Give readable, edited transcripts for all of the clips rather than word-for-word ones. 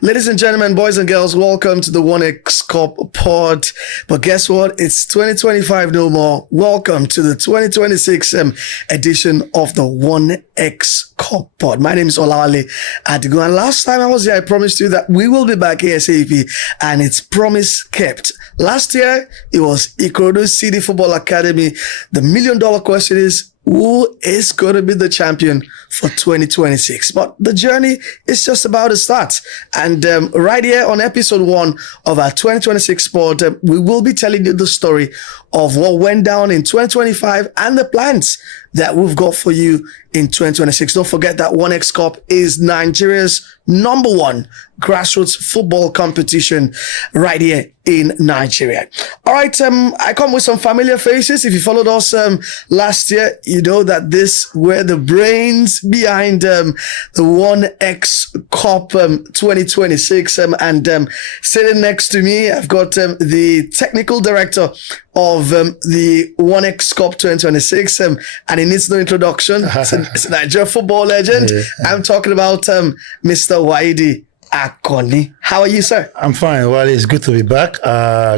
Ladies and gentlemen, boys and girls, welcome to the 1X Cup pod. But guess what? It's 2025 no more. Welcome to the 2026 edition of the 1X Cup pod. My name is Olawale Adigun. And last time I was here, I promised you that we will be back ASAP, and it's promise kept. Last year, it was Ikorodu City Football Academy. The $1 million question is, who is going to be the champion for 2026? But the journey is just about to start. And right here on episode 1 of our 2026 pod, we will be telling you the story of what went down in 2025 and the plans that we've got for you in 2026. Don't forget that 1X Cup is Nigeria's #1 grassroots football competition right here in Nigeria. All right, I come with some familiar faces. If you followed us last year, you know that this were the brains behind the 1X Cup 2026. And sitting next to me, I've got the technical director of the 1X Cup 2026, and it needs no introduction. It's a Nigerian football legend. Yeah. I'm talking about Mr. Waidi Akoni. How are you, sir? I'm fine. Well, it's good to be back.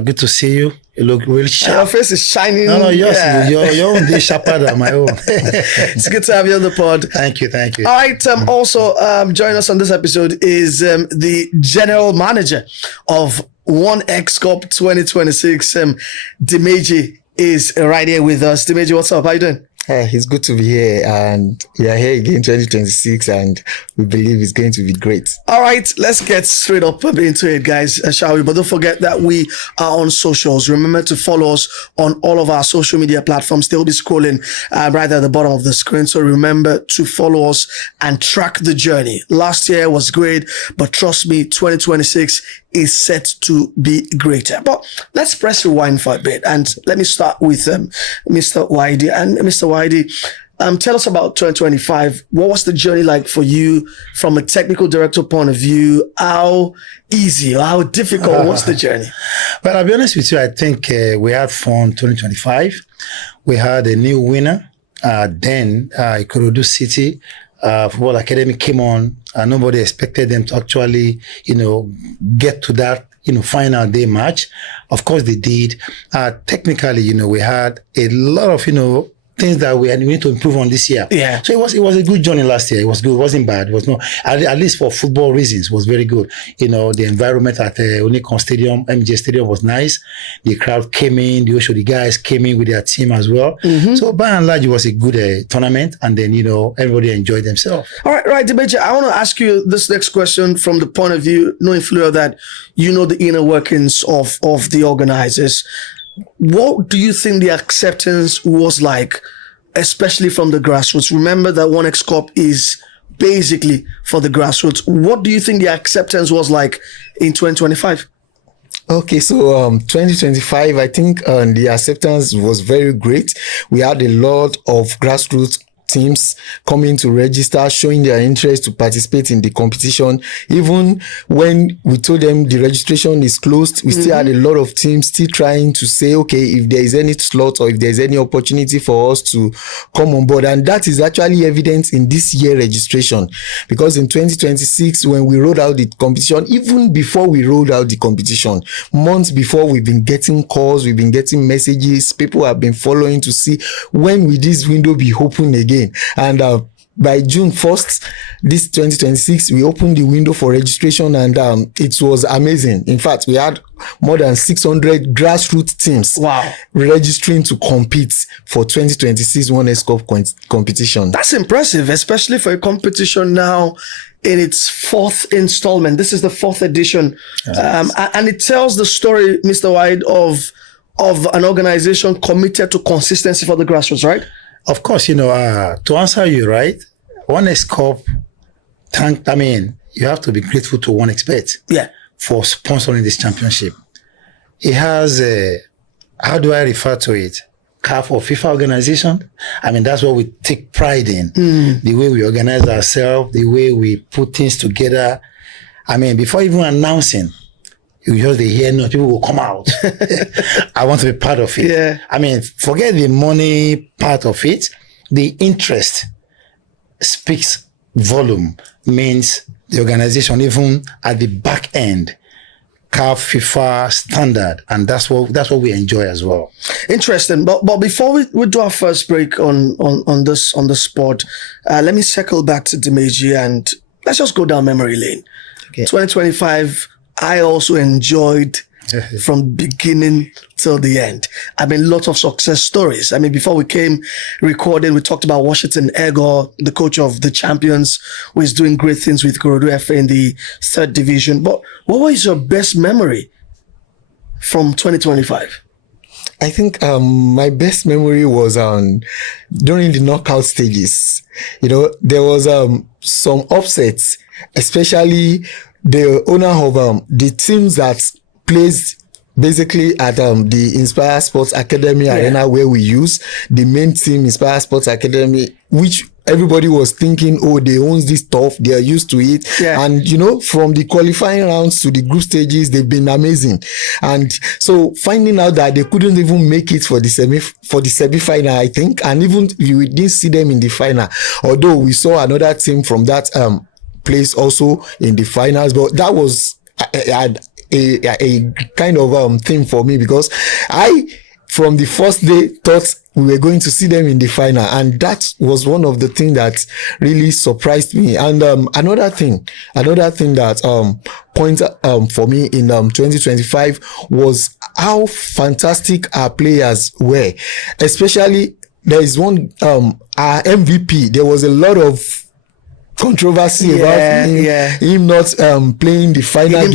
Good to see you. You look really sharp. Your face is shining. No, yours, yeah. your own is sharper than my own. It's good to have you on the pod. Thank you. All right. Also, joining us on this episode is the general manager of 1X Cup 2026. Dimeji is right here with us. Dimeji, what's up? How you doing? It's good to be here, and we are here again 2026, and we believe it's going to be great. All right, let's get straight up into it, guys, shall we? But don't forget that we are on socials. Remember to follow us on all of our social media platforms. They'll be scrolling right at the bottom of the screen. So remember to follow us and track the journey. Last year was great, but trust me, 2026 is set to be greater. But let's press rewind for a bit, and let me start with Mr. Waidi. And Mr. Waidi, tell us about 2025. What was the journey like for you from a technical director point of view? How easy or how difficult was the journey? Well, I'll be honest with you. I think we had fun 2025. We had a new winner. Then Ikorodu City Football Academy came on, and nobody expected them to actually, get to that, final day match. Of course they did. Technically, we had a lot of, things that we need to improve on this year. Yeah. So it was a good journey last year. It was good. It wasn't bad. It was at least for football reasons, it was very good. The environment at Onikon Stadium, MJ Stadium was nice. The crowd came in. The Oshodi guys came in with their team as well. Mm-hmm. So by and large, it was a good tournament. And then, everybody enjoyed themselves. All right, Dimeji, I want to ask you this next question from the point of view, knowing Fleur that the inner workings of the organizers. What do you think the acceptance was like, especially from the grassroots? Remember that 1X Cup is basically for the grassroots. What do you think the acceptance was like in 2025? Okay, so 2025, I think the acceptance was very great. We had a lot of grassroots teams coming to register, showing their interest to participate in the competition. Even when we told them the registration is closed, we still had a lot of teams still trying to say, okay, if there is any slot or if there is any opportunity for us to come on board. And that is actually evident in this year registration, because in 2026, when we rolled out the competition, even before we rolled out the competition, months before, we've been getting calls, we've been getting messages, people have been following to see when will this window be open again. And by June 1st, this 2026, we opened the window for registration, and it was amazing. In fact, we had more than 600 grassroots teams registering to compete for 2026 1X Cup competition. That's impressive, especially for a competition now in its 4th installment. This is the 4th edition. Yes. And it tells the story, Mr. White, of an organization committed to consistency for the grassroots, right? Of course, to answer you, right, 1X Cup, you have to be grateful to 1xBet for sponsoring this championship. It has how do I refer to it? CAF or FIFA organization. That's what we take pride in. The way we organize ourselves, the way we put things together. Before even announcing, you just hear no, people will come out. I want to be part of it. Yeah. Forget the money part of it. The interest speaks volume, means the organization, even at the back end, CAF, FIFA standard, and that's what we enjoy as well. Interesting. But before we do our first break on the sport, let me circle back to Dimeji and let's just go down memory lane. Okay. 2025, I also enjoyed from beginning till the end. I mean, lots of success stories. I mean, before we came recording, we talked about Washington Ego, the coach of the champions, who is doing great things with Ikorodu FA in the 3rd division. But what was your best memory from 2025? I think my best memory was during the knockout stages. You know, there was some upsets, especially the owner of the teams that plays basically at the Inspire Sports Academy arena where we use the main team, Inspire Sports Academy, which everybody was thinking, oh, they own this stuff, they are used to it. Yeah. And, you know, from the qualifying rounds to the group stages, they've been amazing. And so finding out that they couldn't even make it for the semi-final, I think, and even we didn't see them in the final, although we saw another team from that place also in the finals, but that was a kind of thing for me, because I, from the first day, thought we were going to see them in the final, and that was one of the things that really surprised me. And another thing that points for me in 2025 was how fantastic our players were. Especially, there is one our MVP. There was a lot of controversy about him not playing the final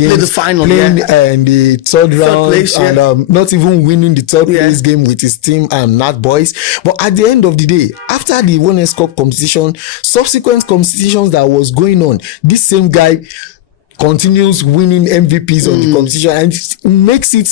game, in the third round, place, and not even winning the third place game with his team, Nat Boys. But at the end of the day, after the One X Cup competition, subsequent competitions that was going on, this same guy continues winning MVPs on the competition, and it makes it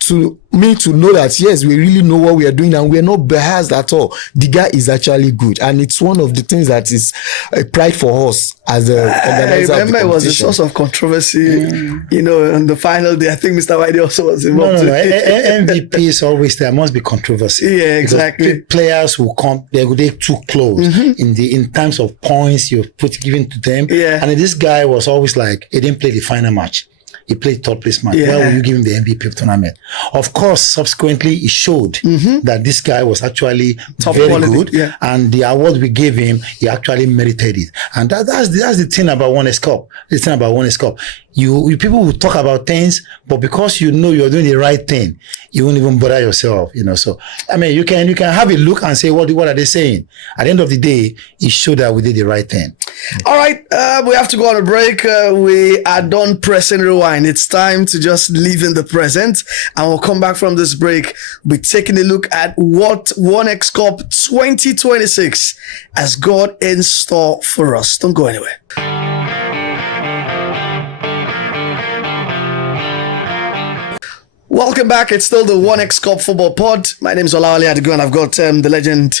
to me to know that yes, we really know what we are doing and we are not biased at all. The guy is actually good, and it's one of the things that is a pride for us as a organizer. I remember it was a source of controversy, you know, on the final day. I think Mr. Whitey also was involved. No. MVP is always, there must be controversy. Yeah, exactly. Players will come, they're too close in terms of points you've given to them. Yeah. And this guy was always like, he didn't play the final match. He played third place match. Why will you give him the MVP of tournament? Of course, subsequently, it showed that this guy was actually top very quality, good. And the award we gave him, he actually merited it. And that's the thing about One X Cup. The thing about One X Cup. You people will talk about things, but because you know you're doing the right thing, you won't even bother yourself, you know. So, I mean, you can have a look and say, what are they saying? At the end of the day, it showed that we did the right thing. All right, we have to go on a break. We are done pressing rewind. It's time to just live in the present, and we'll come back from this break. We're taking a look at what One X Cup 2026 has got in store for us. Don't go anywhere. Welcome back. It's still the One X Cup Football Pod. My name is Olawale Adigun, and I've got the legend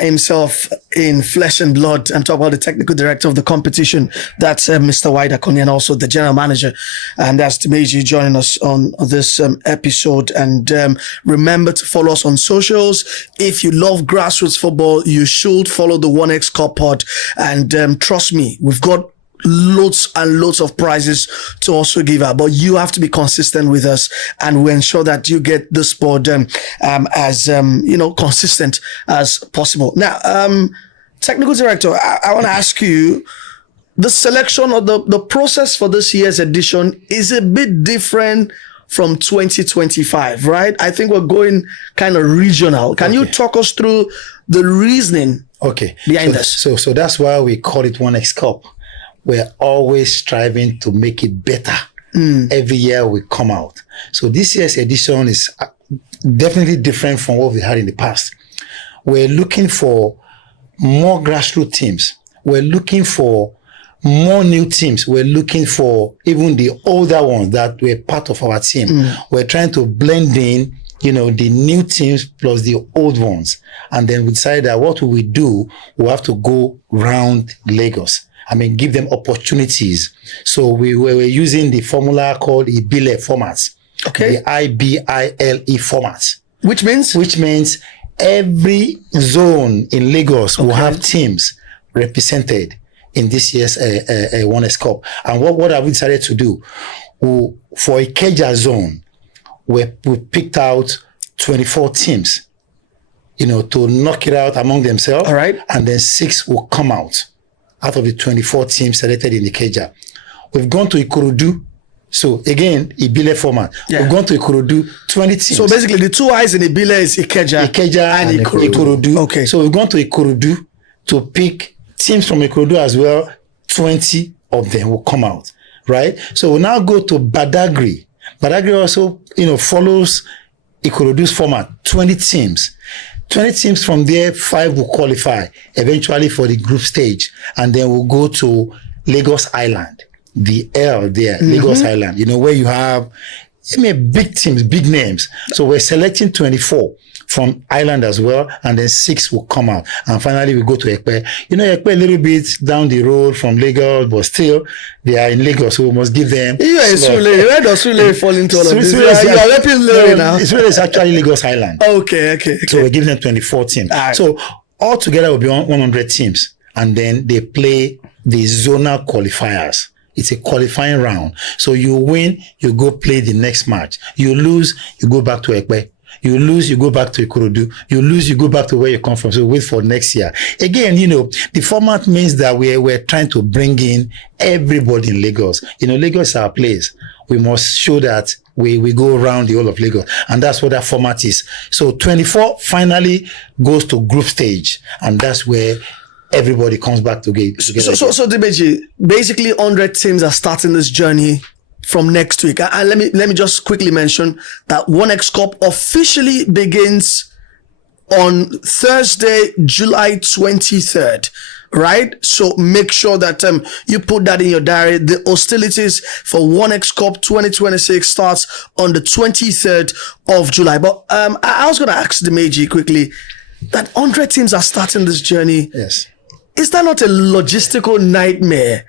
himself in flesh and blood. I'm talking about the technical director of the competition. That's Mr. Whitey Akoni, and also the general manager. And that's Dimeji joining us on this episode. And remember to follow us on socials. If you love grassroots football, you should follow the One X Cup Pod. And trust me, we've got loads and loads of prizes to also give out, but you have to be consistent with us, and we ensure that you get the sport as consistent as possible. Now, technical director, I want to ask you, the selection or the process for this year's edition is a bit different from 2025, right? I think we're going kind of regional. Can you talk us through the reasoning behind this? So that's why we call it One X Cup. We're always striving to make it better. Every year we come out. So this year's edition is definitely different from what we had in the past. We're looking for more grassroots teams. We're looking for more new teams. We're looking for even the older ones that were part of our team. We're trying to blend in, the new teams plus the old ones. And then we decided that what will we do? We'll have to go round Lagos. I mean, give them opportunities. So we were using the formula called IBILE formats. The IBILE format. Which means every zone in Lagos will have teams represented in this year's One Cup. And what have we decided to do? For a Ikeja zone, we picked out 24 teams, to knock it out among themselves. All right. And then 6 will come out of the 24 teams selected in Ikeja. We've gone to Ikorodu. So again, Ibile format. Yeah. We've gone to Ikorodu, 20 teams. So basically, the two eyes in Ibile is Ikeja and Ikorodu. Okay. So we've gone to Ikorodu to pick teams from Ikorodu as well. 20 of them will come out, right? So we'll now go to Badagry. Badagry also, follows Ikorodu's format, 20 teams. 20 teams from there, 5 will qualify eventually for the group stage. And then we'll go to Lagos Island. The L there, Lagos Island, where you have big teams, big names. So we're selecting 24 from Island as well, and then 6 will come out. And finally, we go to Ekpe. Ekpe a little bit down the road from Lagos, but still, they are in Lagos, so we must give them. Where does Sule fall into all of this? You are helping Sule now. It's actually Lagos Island. Okay. So we're giving them 24 teams. Right. So all together will be 100 teams, and then they play the zonal qualifiers. It's a qualifying round. So you win, you go play the next match. You lose, you go back to Ekpe. You lose, you go back to Ikorodu. You lose, you go back to where you come from. So wait for next year. Again, the format means that we're trying to bring in everybody in Lagos. Lagos is our place. We must show that we go around the whole of Lagos. And that's what that format is. So 24 finally goes to group stage. And that's where everybody comes back together. So Dimeji, basically 100 teams are starting this journey from next week. And let me just quickly mention that 1X Cup officially begins on Thursday, July 23rd. Right? So make sure that you put that in your diary. The hostilities for 1X Cup 2026 starts on the 23rd of July. But I was going to ask Dimeji quickly, that 100 teams are starting this journey. Yes. Is that not a logistical nightmare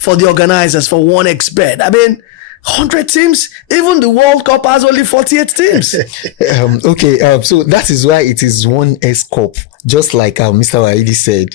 for the organizers, for 1xBet? I mean, 100 teams, even the World Cup has only 48 teams. So that is why it is 1X Cup. Just like Mr. Waidi said,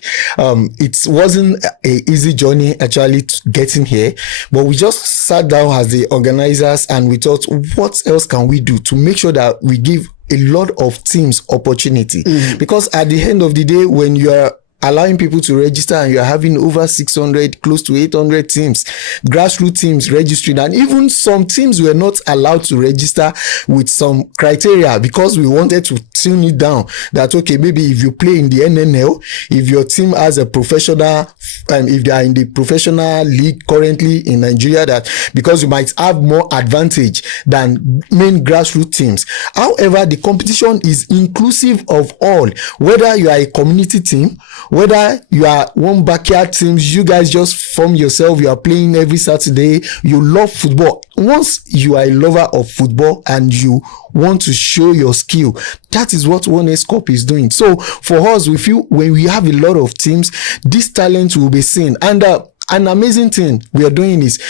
it wasn't an easy journey actually getting here, but we just sat down as the organizers and we thought, what else can we do to make sure that we give a lot of teams opportunity? Because at the end of the day, when you are allowing people to register and you're having over 600, close to 800 teams, grassroots teams registering, and even some teams were not allowed to register with some criteria because we wanted to tune it down that, okay, maybe if you play in the NNL, if your team has a professional, if they are in the professional league currently in Nigeria, that because you might have more advantage than main grassroots teams. However, the competition is inclusive of all, whether you are a community team, whether you are one backyard teams, you guys just form yourself, you are playing every Saturday, you love football. Once you are a lover of football and you want to show your skill, that is what 1X Cup is doing. So for us, we feel when we have a lot of teams, this talent will be seen. And an amazing thing we are doing is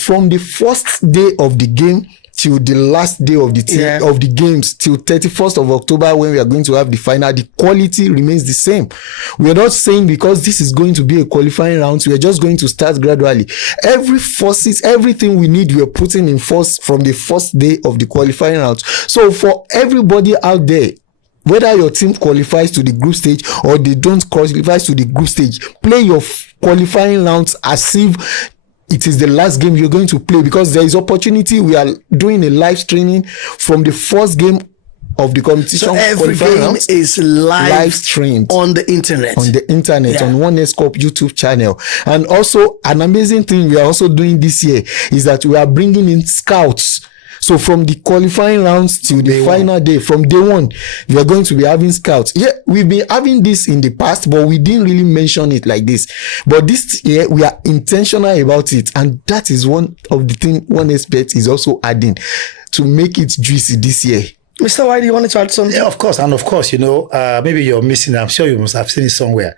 from the first day of the game till the last day of the of the games, till 31st of October, when we are going to have the final, the quality remains the same. We are not saying because this is going to be a qualifying round, we are just going to start gradually. Every forces, everything we need, we are putting in force from the first day of the qualifying round. So for everybody out there, whether your team qualifies to the group stage or they don't qualify to the group stage, play your qualifying rounds as if it is the last game you're going to play, because there is opportunity. We are doing a live streaming from the first game of the competition. So every game is live streamed on the internet. On 1X Cup YouTube channel. And also an amazing thing we are also doing this year is that we are bringing in scouts. So from the qualifying rounds to the final day, from day one, we are going to be having scouts. Yeah, we've been having this in the past, but we didn't really mention it like this. But this year, we are intentional about it. And that is one of the things 1xBet is also adding to make it juicy this year. Mr. White, you want to add something? Yeah, of course. And of course, maybe you're missing, I'm sure you must have seen it somewhere.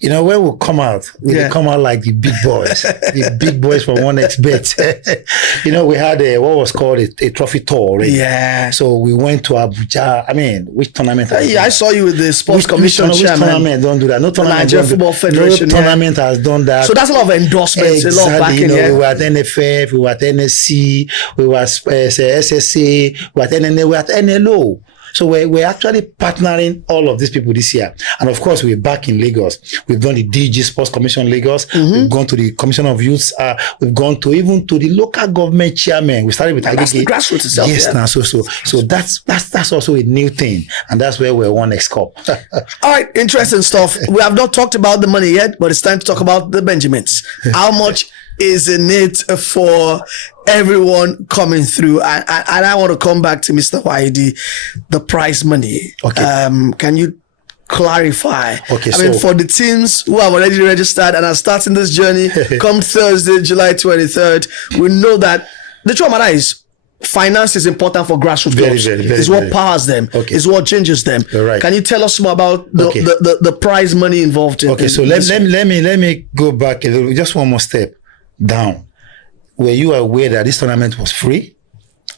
When we come out, we come out like the big boys, the big boys from 1xBet. We had what was called a trophy tour already. Yeah. So we went to Abuja. I mean, which tournament? I saw you with the Sports Commission chairman. Which tournament don't do that? No tournament. Nigeria Football Federation. No tournament has done that. So that's a lot of endorsements, exactly, a lot of backing. We were at NFF, we were at NSC, we were at SSA, we were at NNA, we were at NLO. So we're actually partnering all of these people this year. And of course, we're back in Lagos. We've done the DG Sports Commission Lagos. We've gone to the Commission of Youths. We've gone to even to the local government chairman. We started with that's the grassroots itself. Yes, now so that's also a new thing. And that's where we're 1X Cup. All right, interesting stuff. We have not talked about the money yet, but it's time to talk about the Benjamins. How much is in it for everyone coming through? And I want to come back to Mr. Waidi, the prize money. Okay. Can you clarify? Okay. I mean, for the teams who have already registered and are starting this journey, come Thursday, July 23rd, we know that the truth of the matter is finance is important for grassroots clubs. It's what powers them. Okay. It's what changes them. Right. Can you tell us more about the prize money involved in? Okay. So let me go back a little, just one more step down. Were you aware that this tournament was free?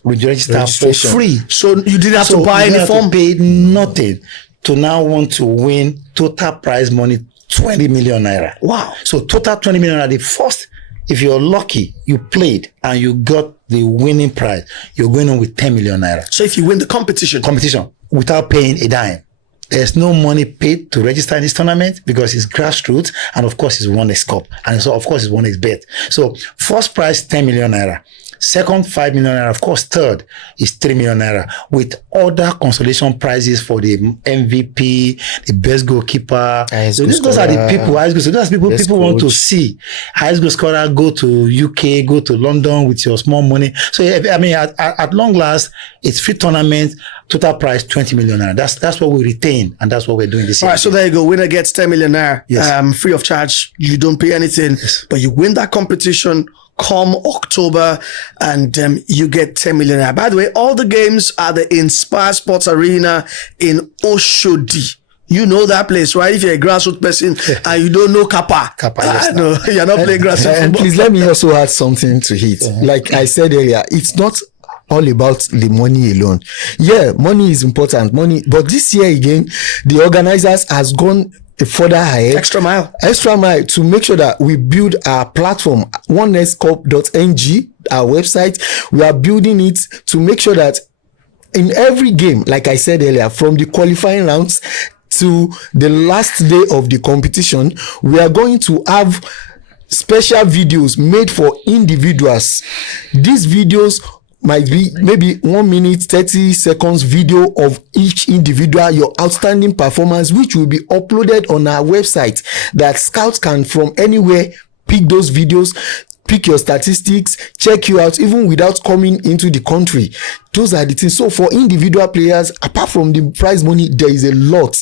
We registered for free. So you didn't have to buy any form? Pay nothing to now want to win total prize money 20 million naira. Wow. So total 20 million naira. The first, if you're lucky, you played and you got the winning prize, you're going on with 10 million naira. So if you win the competition without paying a dime. There's no money paid to register in this tournament because it's grassroots, and of course it's 1X Cup, and so of course it's 1xBet. So first prize 10 million naira, second 5 million naira, of course third is 3 million naira, with other consolation prizes for the MVP, the best goalkeeper. So those are the people. So those people want to see. Highest goal scorer, go to UK, go to London with your small money. So I mean, at long last, it's free tournament. Total price 20 million naira. That's what we retain, and that's what we're doing this year. All right, so there you go. Winner gets 10 million naira. Yes. Free of charge. You don't pay anything, but you win that competition come October, and you get 10 million naira. By the way, all the games are the Inspire Sports Arena in Oshodi. You know that place, right? If you're a grassroots person and you don't know Kappa, yes, no, you're not playing grassroots football. Please let me also add something to it. Like I said earlier, it's not all about the money alone. Yeah, money is important, but this year again, the organizers has gone a further ahead, extra mile to make sure that we build our platform, 1xcup.ng, our website. We are building it to make sure that in every game, like I said earlier, from the qualifying rounds to the last day of the competition, we are going to have special videos made for individuals. These videos might be maybe 1 minute 30 seconds video of each individual, your outstanding performance, which will be uploaded on our website, that scouts can from anywhere pick those videos, pick your statistics, check you out even without coming into the country. Those are the things. So for individual players, apart from the prize money, there is a lot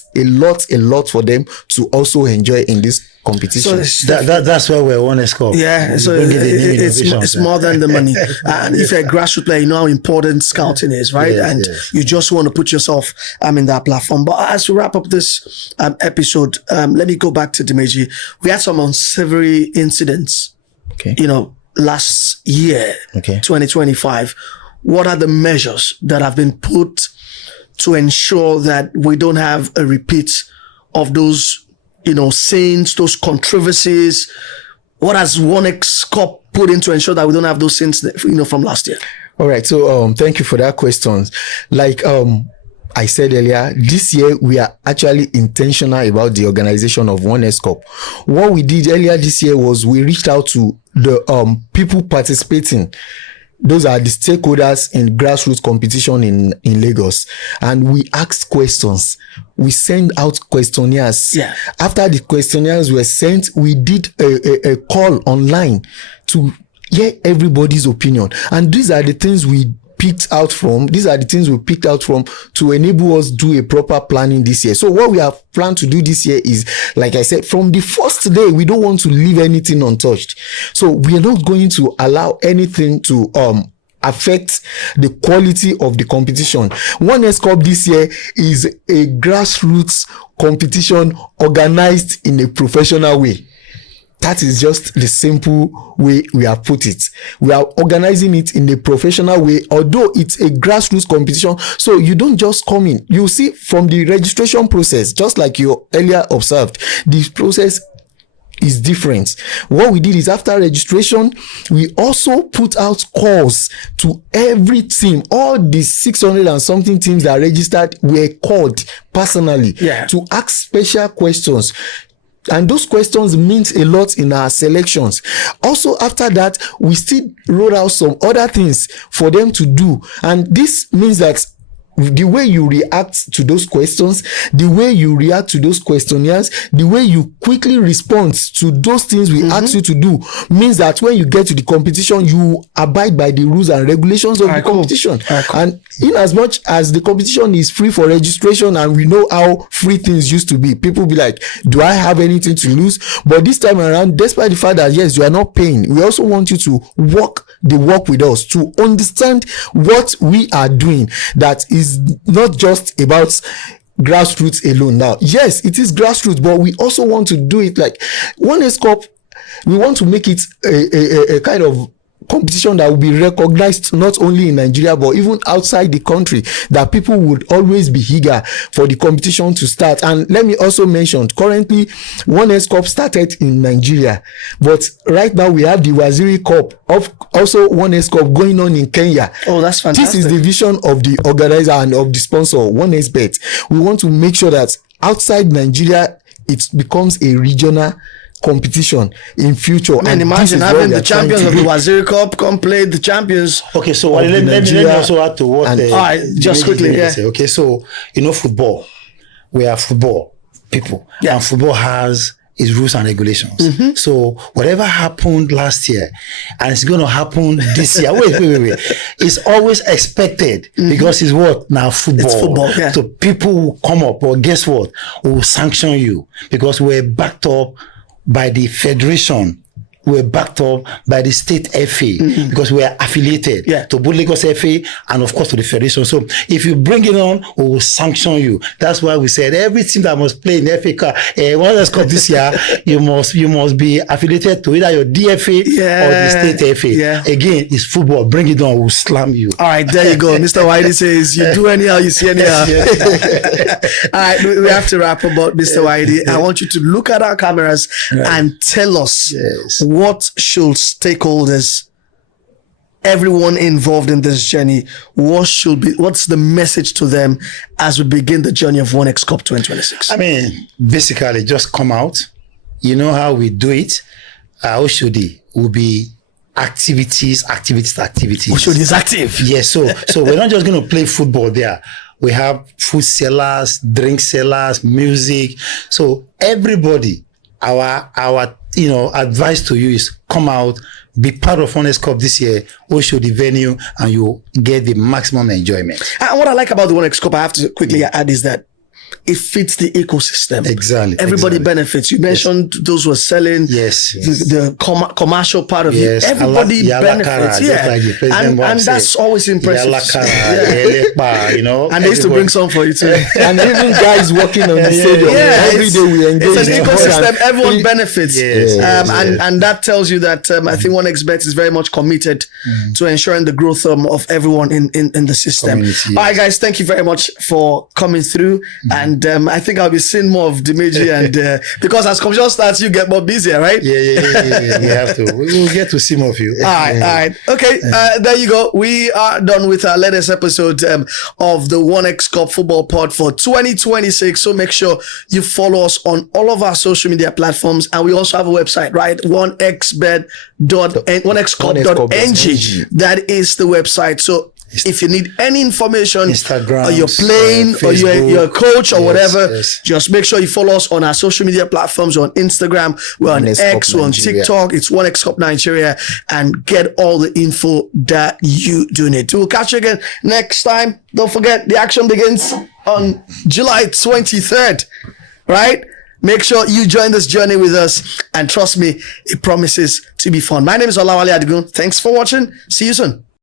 for them to also enjoy in this competition. So that's why we're 1X Cup. Yeah, so it's more than the money. And if you're a grassroots player, you know how important scouting is, right? Yes, you just want to put yourself in that platform. But as we wrap up this episode, let me go back to Dimeji. We had some unsavory incidents, last year, 2025. What are the measures that have been put to ensure that we don't have a repeat of those sins, those controversies? What has 1X Cup put in to ensure that we don't have those sins, from last year? All right. So, thank you for that question. Like, I said earlier, this year we are actually intentional about the organization of 1X Cup. What we did earlier this year was we reached out to the people participating. Those are the stakeholders in grassroots competition in Lagos. And we asked questions. We sent out questionnaires. Yeah. After the questionnaires were sent, we did a call online to hear everybody's opinion. And these are the things we picked out from to enable us do a proper planning this year. So what we have planned to do this year is, like I said, from the first day, we don't want to leave anything untouched. So we are not going to allow anything to affect the quality of the competition. One X Cup this year is a grassroots competition organized in a professional way. That is just the simple way we have put it. We are organizing it in a professional way, although it's a grassroots competition. So you don't just come in. You see from the registration process, just like you earlier observed, this process is different. What we did is after registration, we also put out calls to every team. All the 600 and something teams that registered were called personally to ask special questions. And those questions meant a lot in our selections. Also, after that, we still wrote out some other things for them to do. And this means that the way you react to those questions, the way you react to those questionnaires, the way you quickly respond to those things we ask you to do means that when you get to the competition, you abide by the rules and regulations of the competition. And in as much as the competition is free for registration and we know how free things used to be, people be like, do I have anything to lose? But this time around, despite the fact that yes, you are not paying, we also want you to walk with us, to understand what we are doing. That is not just about grassroots alone. Now, yes, it is grassroots, but we also want to do it like One X Cup. We want to make it a kind of competition that will be recognized not only in Nigeria but even outside the country, that people would always be eager for the competition to start. And let me also mention, currently One X Cup started in Nigeria, but right now we have the Waziri Cup, of also One X Cup going on in Kenya. Oh, that's fantastic. This is the vision of the organizer and of the sponsor, 1xBet. We want to make sure that outside Nigeria it becomes a regional competition in future. And imagine having the champions of the Waziri Cup come play the champions. Okay, so let me also add to what. All right, just quickly. Yeah. Okay, so football. We are football people, and football has its rules and regulations. So whatever happened last year, and it's going to happen this year. Wait. It's always expected because it's what now football. It's football. Yeah. So people will come up, but guess what? We will sanction you because we're backed up by the federation. We're backed up by the state FA because we are affiliated to both Lagos FA and of course to the federation. So if you bring it on, we will sanction you. That's why we said every team that must play in the FA Cup, One X Cup this year, you must be affiliated to either your DFA or the state FA. Yeah. Again, it's football. Bring it on, we'll slam you. All right, there you go. Mr. Whitey says, you do anyhow, you see anyhow. All right, we have to wrap about Mr. Whitey. I want you to look at our cameras and tell us what should stakeholders, everyone involved in this journey, what's the message to them as we begin the journey of One X Cup 2026? I mean, basically just come out. You know how we do it. Oshodi will be activities. Oshodi is active. Yes, so we're not just going to play football there. We have food sellers, drink sellers, music. So everybody, our advice to you is come out, be part of One X Cup this year, show the venue, and you get the maximum enjoyment. And what I like about the One X Cup, I have to quickly add, is that it fits the ecosystem. Exactly. Everybody benefits. You mentioned those who are selling. The commercial part of it. Everybody benefits. And that's always impressive. And they used to bring some for you too. And even guys working on the stadium. Every day we engage. It's an ecosystem. Everyone benefits. And that tells you that I think 1xBet is very much committed to ensuring the growth of everyone in the system. All right, guys, thank you very much for coming through. And I think I'll be seeing more of Dimeji and because as competition starts, you get more busier, right? Yeah. We have to. We will get to see more of you. All right. Okay, there you go. We are done with our latest episode of the One X Cup Football Pod for 2026. So make sure you follow us on all of our social media platforms, and we also have a website, right? 1xcup.ng. That is the website. So if you need any information, Instagram, or you're playing, or you're a coach or whatever, just make sure you follow us on our social media platforms. We're on Instagram, we're on X, we're on TikTok. It's 1X Cup Nigeria, and get all the info that you do need. We'll catch you again next time. Don't forget, the action begins on July 23rd, right? Make sure you join this journey with us, and trust me, it promises to be fun. My name is Olawale Adigun. Thanks for watching. See you soon.